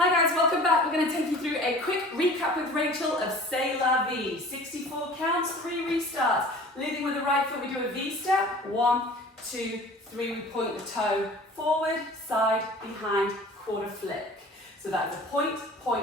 Hi guys, welcome back. We're going to take you through a quick recap with Rachel of C'est La Vie. 64 counts, pre-restarts. Leading with the right foot, we do a V-step. 1, 2, 3, we point the toe forward, side, behind, quarter flick. So that is a point,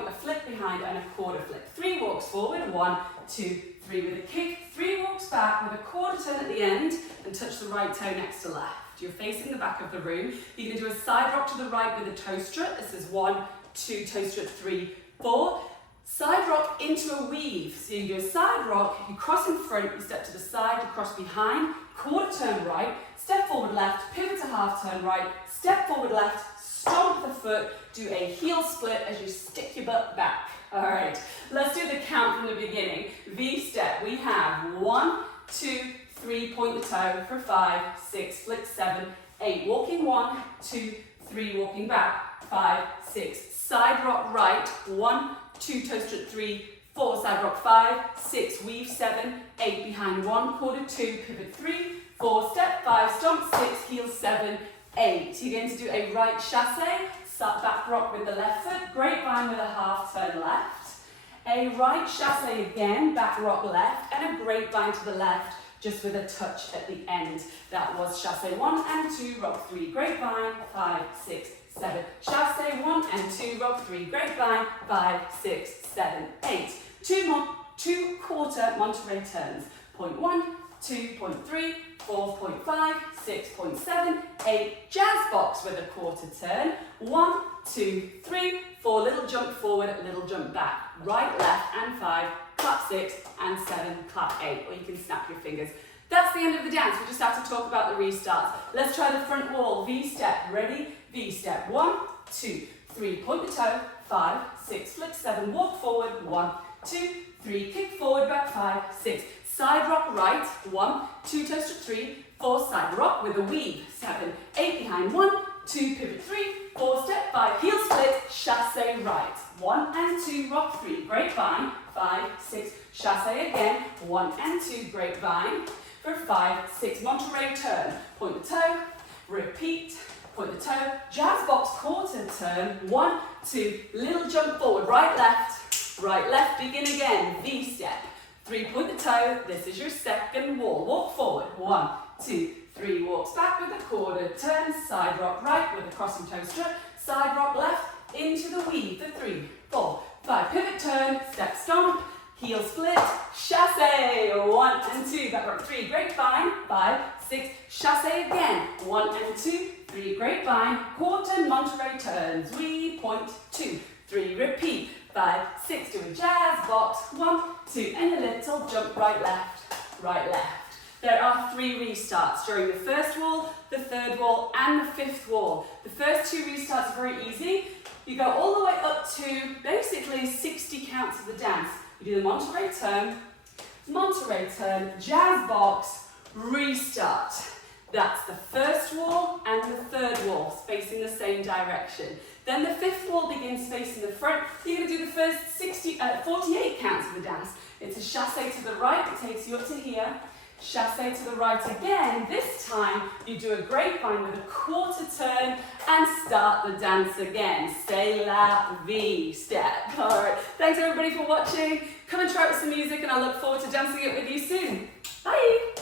a flick behind, and a quarter flick. 3 walks forward, 1, 2, 3 with a kick. 3 walks back with a quarter turn at the end, and touch the right toe next to left. You're facing the back of the room. You're going to do a side rock to the right with a toe strut. This is 1, 2, toe strut, 3, 4. Side rock into a weave. So you do a side rock, you cross in front, you step to the side, you cross behind, quarter turn right, step forward left, pivot to half turn right, step forward left, stomp the foot, do a heel split as you stick your butt back. All right, let's do the count from the beginning. V step, we have 1, 2, 3, point the toe for 5, 6, flick 7, 8. Walking 1, 2, 3, walking back, 5, 6. Side rock right, 1, 2, toe strut 3, 4, side rock 5, 6, weave 7, 8, behind 1, quarter 2, pivot 3, 4, step 5, stomp 6, heel 7, 8. You're going to do a right chassé, back rock with the left foot, grapevine with a half turn left, a right chassé again, back rock left, and a grapevine to the left, just with a touch at the end. That was chassé 1 and 2, rock 3, grapevine, 5, 6, 7. Chassé 1 and 2, rock 3, grapevine, 5, 6, 7, 8. 2 quarter Monterey turns. Point 1, 2, point 3, 4, point 5, 6, point 7, 8. Jazz box with a quarter turn. 1, 2, 3, 4. Little jump forward, little jump back. Right, left, and 5. Clap 6 and 7. Clap 8. Or you can snap your fingers. That's the end of the dance. We just have to talk about the restarts. Let's try the front wall. V-step. Ready? V-step. 1, 2, 3. Point the toe. 5, 6. Flick 7. Walk forward. 1, 2, 3. Kick forward. Back 5, 6. Side rock right. 1, 2. Toe strut 3, 4. Side rock with a weave. 7, 8. Behind 1, 2. Pivot 3, 4. Step 5. Heel split. Chassé right. 1 and 2. Rock 3. Grapevine. 5, 6. Chassé again. 1 and 2. Grapevine. For 5, 6, Monterey turn. Point the toe, repeat, point the toe, jazz box quarter turn, 1, 2, little jump forward, right, left, begin again, V step, 3, point the toe, this is your second wall, walk forward, 1, 2, 3, walks back with a quarter turn, side rock right with a crossing toe strut, side rock left, into the weave, for 3, 4, 5, pivot turn, step stomp, heel split, chassé, 1 and 2, back rock 3, grapevine, 5, 6, chassé again, 1 and 2, 3, grapevine, quarter Monterey turns, we point 2, 3, repeat, 5, 6, do a jazz box, 1, 2, and a little jump right, left. There are 3 restarts during the first wall, the third wall, and the fifth wall. The first 2 restarts are very easy. You go all the way up to basically 60 counts of the dance. You do the Monterey turn, jazz box, restart. That's the first wall and the third wall, facing the same direction. Then the fifth wall begins facing the front. You're going to do the first 48 counts of the dance. It's a chassé to the right, it takes you up to here. Chassé to the right again. This time you do a grapevine with a quarter turn and start the dance again. C'est la vie step. All right. Thanks everybody for watching. Come and try out with some music and I look forward to dancing it with you soon. Bye.